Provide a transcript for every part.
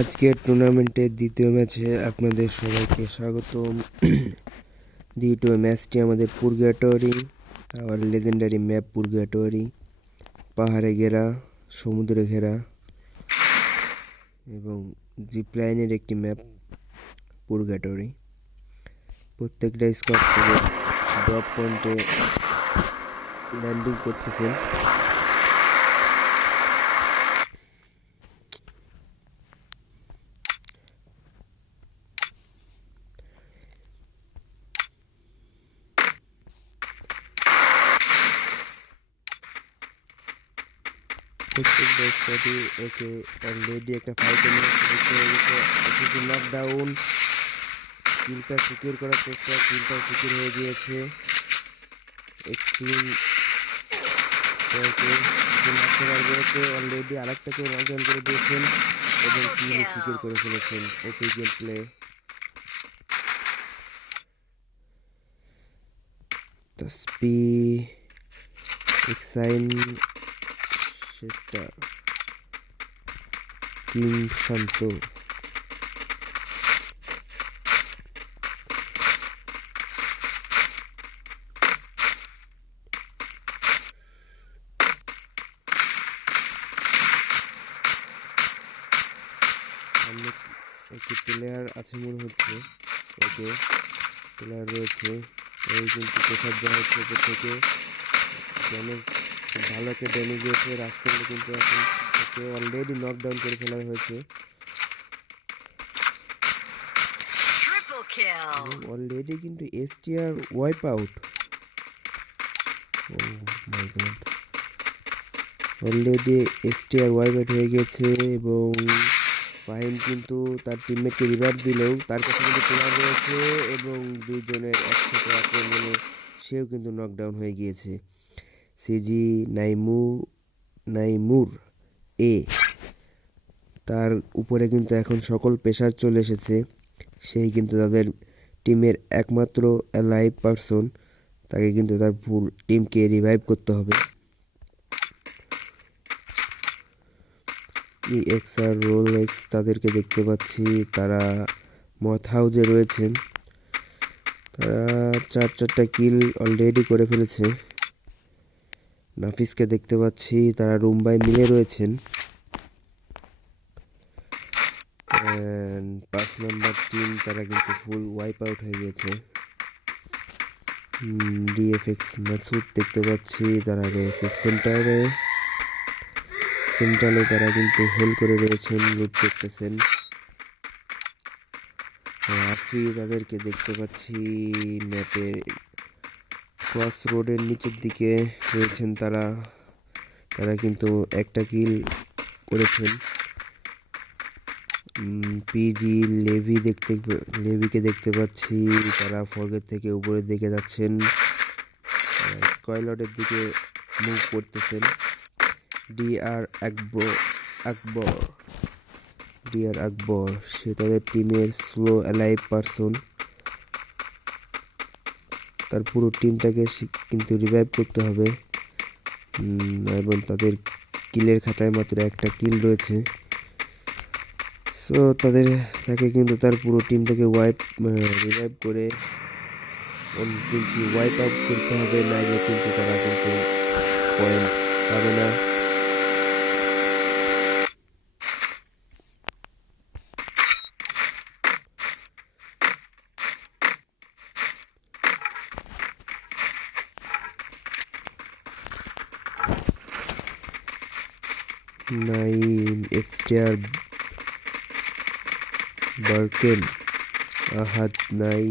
আজকের টুর্নামেন্টের দ্বিতীয় ম্যাচে আপনাদের সবাইকে স্বাগতম। দ্বিতীয় ম্যাচটি আমাদের পুরগাটরি, আবার লেজেন্ডারি ম্যাপ পুরগাটরি, পাহাড়ে ঘেরা, সমুদ্রে ঘেরা এবং জিপলাইনের একটি ম্যাপ পুরগাটরি। প্রত্যেকটা স্কোয়াড থেকে ড্রপ পয়েন্টে ল্যান্ডিং করতেছেন। প্রত্যেকটা স্কোয়াডই ওকে অলরেডি একটা ফাইটে নিয়ে নকডাউন। কিলটা সিকিউর করার চেষ্টা, কিলটা সিকিউর হয়ে গিয়েছে। এক্সট্রিম অলরেডি আরেকটাকে নকডাউন করে দিয়েছেন এবং কিল সিকিউর করে ফেলেছেন। ওপি গেম প্লে। তসপি এক্সাইন সেটা কিং শান্ত। একটি প্লেয়ার আছে মনে হচ্ছে, ওকে প্লেয়ার রয়েছে। এই কিন্তু প্রেশার দেওয়া হচ্ছে ওপর থেকে, ড্যামেজ খুব ভালো একটা ড্যামেজ দিয়েছে। রাশ করলে কিন্তু এখন ওকে অলরেডি নকডাউন করে ফেলা হয়েছে। অলরেডি কিন্তু STR wipe out. Already STR wipe out হয়ে গেছে এবং ফাহিম কিন্তু তার টিমমেটকে রিভাইভ দিলেও তার কাছে কিন্তু প্লেয়ার রয়েছে এবং দুইজনের একসাথে আক্রমণে সেও কিন্তু নকডাউন হয়ে গিয়েছে। সিজি নাইমুর এ, তার উপরে কিন্তু এখন সকল প্রেশার চলে এসেছে। সেই কিন্তু তাদের টিমের একমাত্র লাইভ পারসন, তাকে কিন্তু তার ফুল টিমকে রিভাইভ করতে হবে। এক্স আর রোল এক্স তাদেরকে দেখতে পাচ্ছি, তারা মথ হাউজে রয়েছেন। তারা চারটা কিল অলরেডি করে ফেলেছে। নাফিসকে দেখতে পাচ্ছি, তারা রুমবাই মিলে রয়েছেন। 5 নম্বর টিম তারা কিন্তু ফুল ওয়াইপ আউট হয়ে গেছে। ডিএফএক্স মাসুদ দেখতে পাচ্ছি, তারা রয়েছে সেন্টারে তারা কিন্তু হোল করে রয়েছেন, লুট করতেছেন। আসি তাদেরকে দেখতে পাচ্ছি ম্যাপের ক্রস রোডের নিচের দিকে রয়েছেন তারা কিন্তু একটা কিল করেছেন। পিজি লেভিকে দেখতে পাচ্ছি, তারা ফরগেট থেকে উপরের দিকে যাচ্ছেন, স্কয়লটের দিকে মুভ করতেছেন। ডিআর আকবর সে তাদের টিমের স্লো অ্যালাইভ পারসন। তার পুরো টিমটাকে কিন্তু রিভাইভ করতে হবে এবং তাদের কিলের খাতায় মাত্র একটা কিল রয়েছে। সো তাকে কিন্তু তার পুরো টিমটাকে রিভাইভ করে কিন্তু ওয়াইপ আউট করতে হবে, নাইলে কিন্তু তারা কিন্তু পয়েন্ট পাবে না। নাইম এক্সটিআর বার্কেন আহাদ নাই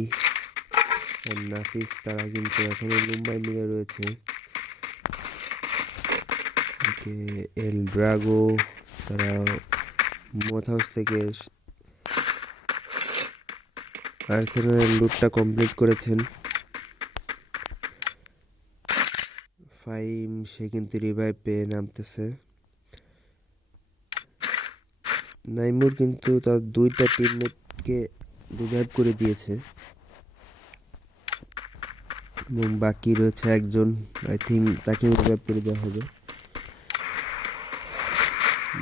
নাফিস তারা কিন্তু এখনো মুম্বাই মিলে রয়েছে। এল ড্রাগো তারা মথ হাউস থেকে আর্সেনালের লুটটা কমপ্লিট করেছেন। ফাইম সে কিন্তু রিভাইভ পেয়ে নামতেছে। নাইমুর কিন্তু তার দুইটা টিমমেটকে রিভাইভ করে দিয়েছে এবং বাকি রয়েছে একজন, আই থিঙ্ক তাকে রিভাইভ করে দেওয়া হবে।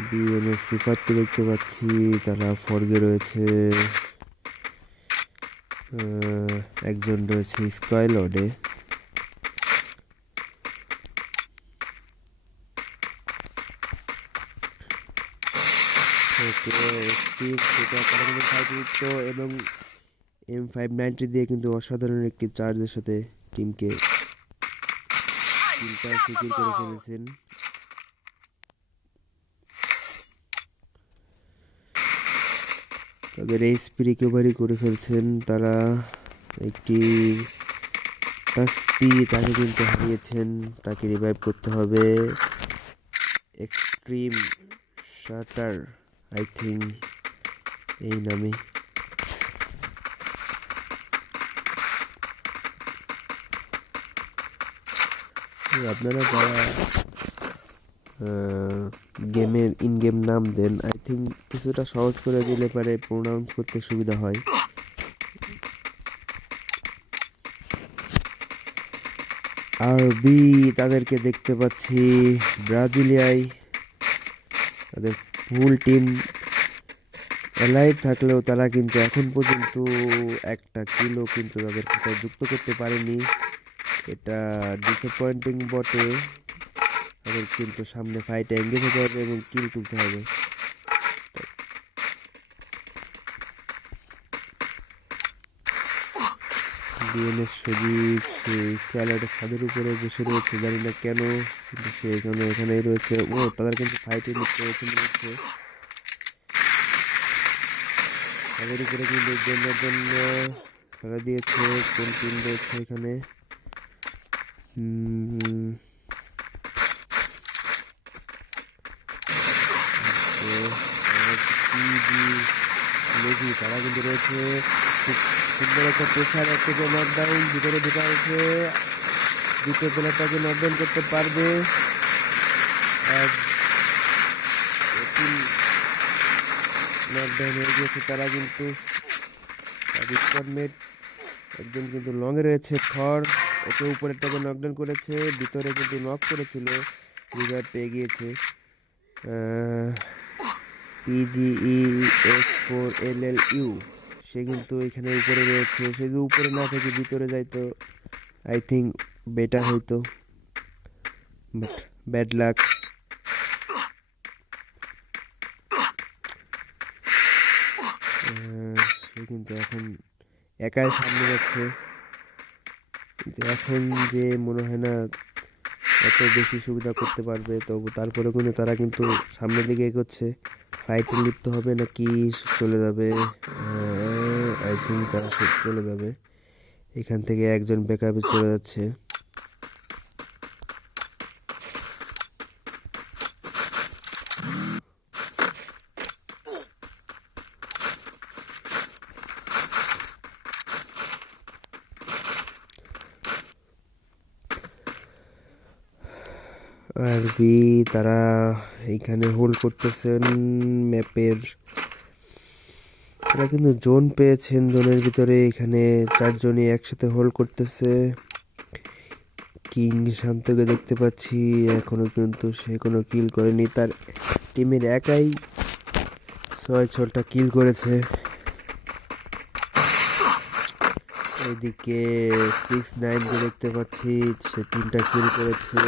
বিএনএস সিফাতকে দেখতে পাচ্ছি, তারা ফর্গে রয়েছে। একজন রয়েছে স্কোয়াডে। এবং M590 দিয়ে কিন্তু অসাধারণ একটি চার্জের সাথে টিমটা সিকিউর করে ফেলেছেন। তাদের এইচপি রিকভারি করে ফেলছেন তারা। একটি টাস্পি তাকে কিন্তু হারিয়েছেন, তাকে রিভাইভ করতে হবে। এক্সট্রিম শাটার আই থিঙ্ক এই নামে। আপনারা যারা গেমের ইন গেম নাম দেন, আই থিঙ্ক কিছুটা সহজ করে দিলে পারে প্রোনাউন্স করতে সুবিধা হয়। আর বি তাদেরকে দেখতে পাচ্ছি ব্রাজিলিয়ায়। তাদের ফুল টিম এলাইভ থাকলেও তারা কিন্তু এখন পর্যন্ত একটা কিলও কিন্তু তাদের খাতায় যুক্ত করতে পারেনি। এটা ডিসঅ্যাপয়েন্টিং বটে। তাদের কিন্তু সামনে ফাইটে এঙ্গেজ হতে হবে এবং কিল তুলতে হবে। বিএনএস সজীব স্কাইলাইটের ছাদের উপরে বসে রয়েছে, জানি না কেন, কিন্তু সে এখানেই রয়েছে। তাদের কিন্তু ফাইটে লিপ্ত হয়েছে মনে হচ্ছে। তাদের উপরে কিন্তু জন্য খেলা দিয়েছে। কোন টিম রয়েছে এখানে? তারা কিন্তু রয়েছে। খুব সুন্দর একটা প্রেশার থেকে নকডাউন, ভিতরে ঢোকা হয়েছে। দ্বিতীয় প্লেয়ারটাকে নকডাউন করতে পারবে। নকডাউন হয়ে গিয়েছে তারা, কিন্তু একজন কিন্তু লং এ রয়েছে। থর ওকে উপরেরটাকে নকডাউন করেছে, ভিতরে কিন্তু নক করেছিল, রিভাইভ পেয়ে গিয়েছে। PGES4LLU সে কিন্তু এখানে উপরে রয়েছে। সে যদি উপরে না থেকে ভিতরে যাইতো আই থিঙ্ক বেটার হইতো, বাট ব্যাড লাক। সে কিন্তু এখন একাই সামনে যাচ্ছে, কিন্তু এখন যে মনে হয় না এত বেশি সুবিধা করতে পারবে। তবু তারপরে কিন্তু তারা কিন্তু সামনের দিকে এগোচ্ছে। ফাইটে লিপ্ত হবে নাকি চলে যাবে? আই থিঙ্ক তারা চলে যাবে। এখান থেকে একজন ব্যাকআপে চলে যাচ্ছে। আর বি তারা এইখানে হোল্ড করতেছেন ম্যাপের। তারা কিন্তু জোন পেয়েছেন, জোনের ভিতরে এখানে চারজনই একসাথে হোল্ড করতেছে। কিং শান্তকে দেখতে পাচ্ছি, এখনো কিন্তু সে কোনো কিল করেনি। তার টিমের একাই 6-6টা কিল করেছে। এদিকে 6-9কে দেখতে পাচ্ছি, সে 3টা কিল করেছে।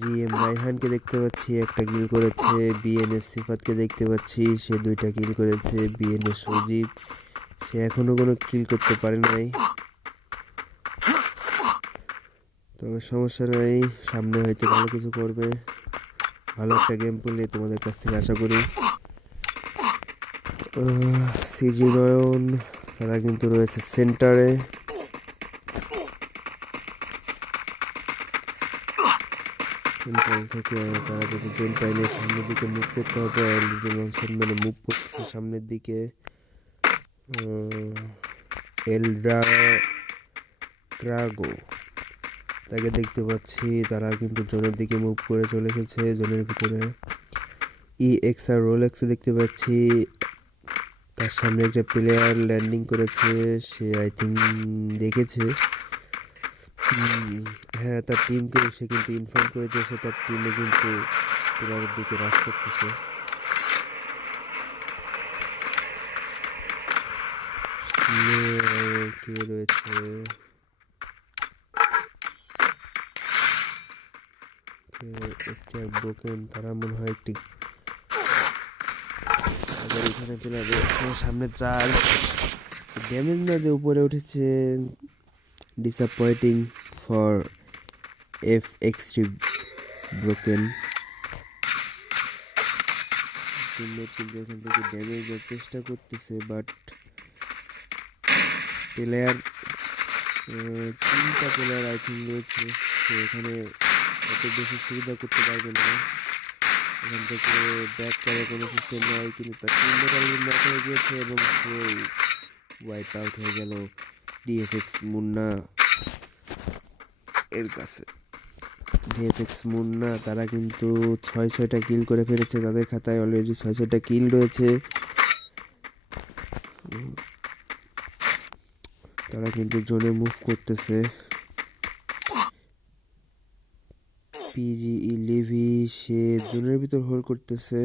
GM রাইহানকে দেখতে পাচ্ছি, একটা কিল করেছে। বিএনএস সিফাতকে দেখতে পাচ্ছি, সে 2টা কিল করেছে। বিএনএস সজীব সে এখনো কোনো কিল করতে পারে নাই, তবে সমস্যা নাই, সামনে হয়তো ভালো কিছু করবে। ভালো একটা গেম প্লে তোমাদের কাছ থেকে আশা করি। সিজি নয়ন তারা কিন্তু রয়েছে সেন্টারে। সেন্টার থেকে তারা যদি জোন পাইলে সামনের দিকে মুভ করতে হবে। অলরেডি লঞ্চপ্যাড মেনে মুভ করতেছে সামনের দিকে। ট্রাগো তাকে দেখতে পাচ্ছি, তারা কিন্তু জোনের দিকে মুভ করে চলে এসেছে। জোনের ভিতরে EXR রোলেক্সে দেখতে পাচ্ছি, তার সামনে একটা প্লেয়ার ল্যান্ডিং করেছে। সে আই থিঙ্ক দেখেছে, হ্যাঁ, তার টিমকে সে কিন্তু ইনফর্ম করেছে। সে তার টিমে কিন্তু পিলারের দিকে রাশ করতেছে। কে রয়েছে? একটা ব্রোকেন, তারা মনে হয় একটি তাদের এখানে পিলার রয়েছে, সামনে চার্জ ড্যামেজ না যে উপরে উঠেছে। Disappointing for FX3 broken. Teammate কিন্তু এখান থেকে ড্যামেজ দেওয়ার চেষ্টা করতেছে, বাট প্লেয়ার 3টা প্লেয়ার আই থিঙ্ক রয়েছে, তো এখানে এত বেশি সুবিধা করতে পারবে না। এখান থেকে ব্যাক করার কোনো সিস্টেম নাই, কিন্তু তার টিমমেট অলরেডি নক হয়ে গিয়েছে এবং সে ওয়াইপ আউট হয়ে গেল DFX মুন্না এর কাছে। DFX মুন্না তারা কিন্তু 6টা কিল করে ফেলেছে, তাদের খাতায় অলরেডি 6টা কিল রয়েছে। তারা কিন্তু জোনে মুভ করতেছে। PGE লিভি সে জোনের ভিতর হোল্ড করতেছে।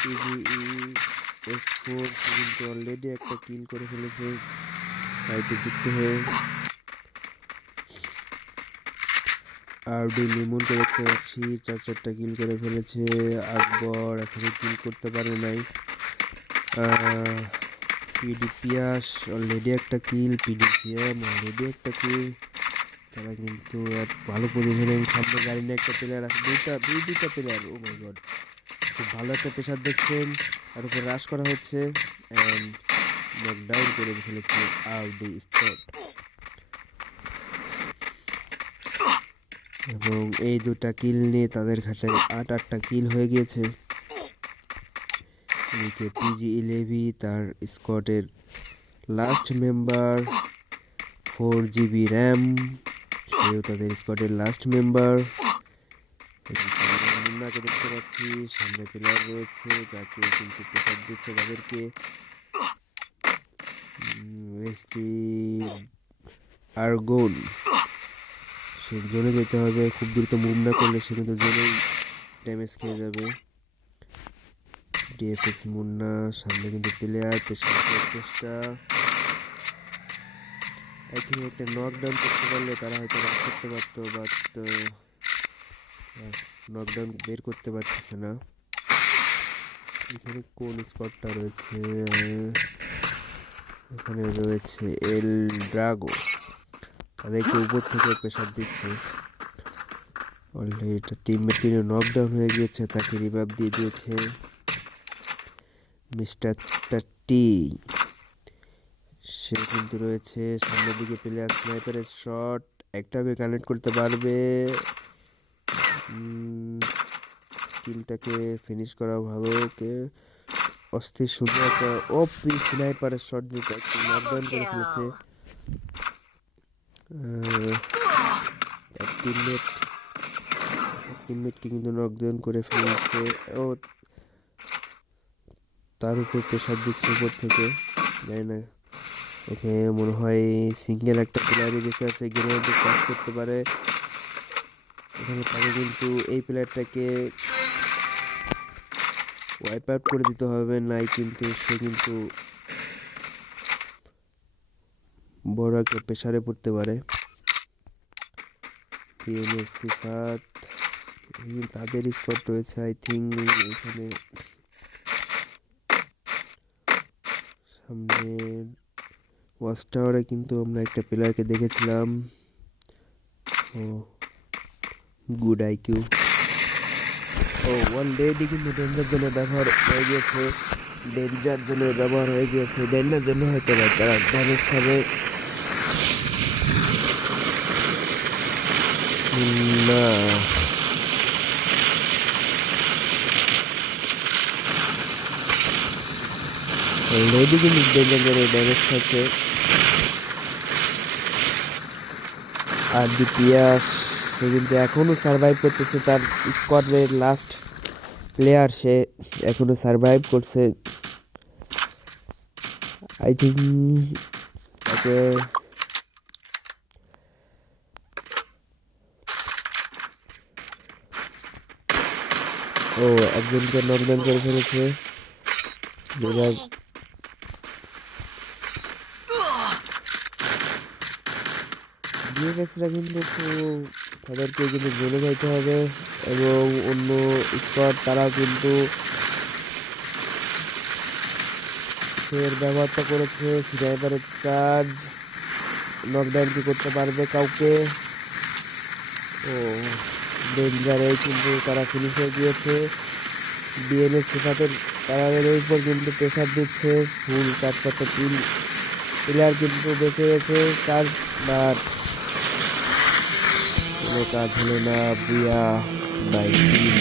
PGE S4 কিন্তু অলরেডি একটা কিল করে ফেলেছে ফাইটে যুক্ত হয়ে। আরডি লিমনকে দেখতে পাচ্ছি 4টা কিল করে ফেলেছে। আকবর এখনো কিল করতে পারে নাই। পিডিপিয়াস অলরেডি একটা কিল, পিডিপিএম অলরেডি একটা কিল। তারা কিন্তু এক ভালো পজিশনে, সামনে গাড়ি নিয়ে একটা প্লেয়ার আছে, দুইটা প্লেয়ার। ও মাই গড, খুব ভালো একটা প্রেশার দেখছেন, তার উপর রাশ করা হচ্ছে অ্যান্ড নকডাউন করে ফেলেছে আরডি স্কট। এবং এই 2টা কিল নিয়ে তাদের খাতায় 8টা কিল হয়ে গিয়েছে। এদিকে PGE লেভি তার স্কোয়াডের লাস্ট মেম্বার, 4GB র্যাম, সেও তাদের স্কোয়াডের লাস্ট মেম্বার। মুন্নাকে দেখতে পাচ্ছি, সামনে প্লেয়ার রয়েছে যাকে কিন্তু প্রেসার দিচ্ছে তাদেরকে। আরগোন সে জোনে যেতে হবে, খুব দ্রুত মুভ না করলে সে কিন্তু জোনেই ড্যামেজ খেয়ে যাবে। DFX মুন্না সামনে কিন্তু প্লেয়ার, প্রেসার দেওয়ার চেষ্টা। আই থিঙ্ক একটা নকডাউন করতে পারলে তারা হয়তো রাশ করতে পারতো, বাট নকডাউন বের করতে পারতেছে না। এখানে কোন স্কোয়াডটা রয়েছে? এখানে রয়েছে এল ড্রাগো, তাদেরকে উপর থেকে প্রেসার দিচ্ছে। অলরেডি এটা টিমমেট কিন্তু নকডাউন হয়ে গিয়েছে, তাকে রিভাইভ দিয়ে দিয়েছে মিস্টার টি। সে কিন্তু রয়েছে সামনের দিকে, প্লেয়ার স্নাইপারের শট একটাকে কানেক্ট করতে পারবে। কিলটাকে ফিনিশ করা ভালো। ওকে, অস্থির সুন্দর একটা ওপি স্নাইপারের শট দিয়ে তাকে নকডাউন করে ফেলেছে। টিমমেটকে কিন্তু নকডাউন করে ফেলেছে। ও তার উপর প্রেসার দিচ্ছে উপর থেকে, জানি না। ওকে মনে হয় সিঙ্গেল একটা প্লেয়ারই বেঁচে আছে, গ্রেনেড কাজ করতে পারে এখানে। তাকে কিন্তু এই প্লেয়ারটাকে ওয়াইপ আউট করে দিতে হবে, নাই কিন্তু সে কিন্তু বড় একটা প্রেসারে পড়তে পারে। সিফাত তাদের স্পট রয়েছে আই থিঙ্ক এখানে সামনে ওয়াচ টাওয়ারে, কিন্তু আমরা একটা প্লেয়ারকে দেখেছিলাম। ও গুড আইকিউ। ও অলরেডি কিন্তু ডেঞ্জার জোনে ব্যবহার হয়ে গিয়েছে, ডেঞ্জার জোনে ব্যবহার হয়ে গিয়েছে। ডেঞ্জার জোনে হয়তো না, তারা ড্যামেজ খাবে না। অলরেডি কিন্তু ডেঞ্জার জোনে ড্যামেজ খাচ্ছে। আর ডিপিয়াস সে কিন্তু এখনো সার্ভাইভ করতেছে, তার স্কোয়াডের লাস্ট প্লেয়ার, সে এখনো সার্ভাইভ করছে। আই থিঙ্ক তাকে ও একজনকে নকডাউন করে ফেলেছে। রিভাইভ ডিএফএক্সরা কিন্তু তাদেরকে কিন্তু জেলে যাইতে হবে এবং অন্য স্কোয়াড তারা কিন্তু ফের ব্যবহারটা করেছে স্নাইপারের চার্জ। নকডাউন কি করতে পারবে কাউকে? ও ডেঞ্জারে কিন্তু তারা ফিনিশ হয়ে গিয়েছে। বিএনএস সিফাতের তারাদের উপর কিন্তু প্রেশার দিচ্ছে। ফুল 4-4টা প্লেয়ার কিন্তু বেঁচে গেছে কাজ, বাট কোনো কাজ হলো না। বুয়া বাই টিম।